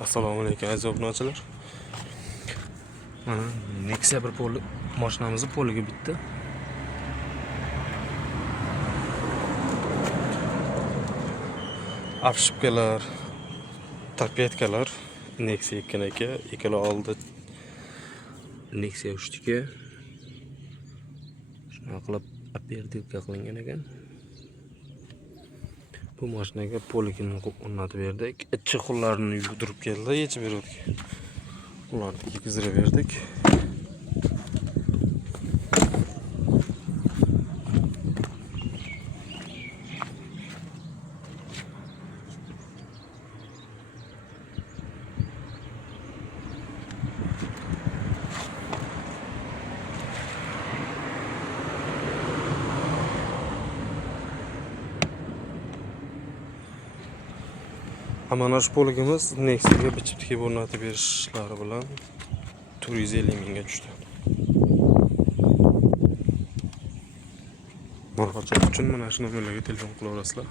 Assalomu alaykum aziz obunachilar. Mana Nexia bir poli mashinamizni poliga bitdi. Afshipkalar, torpedkalar Nexia ekanaka, ikkala oldi Nexia 3 ga. Shuna qilib operativka qilingan ekan. Bu mashinaga poligini o'rnatib berdik. Ichki qo'llarini yuvdirib keldi, yechib berdik. Ularni yetkazib berdik. Mana shu poligimiz Nexia'ga bichib tikib o'rnatib berishlari bilan 450 mingga tushdi. Murojaat uchun mana shu nomerlarga telefon qilaverasizlar.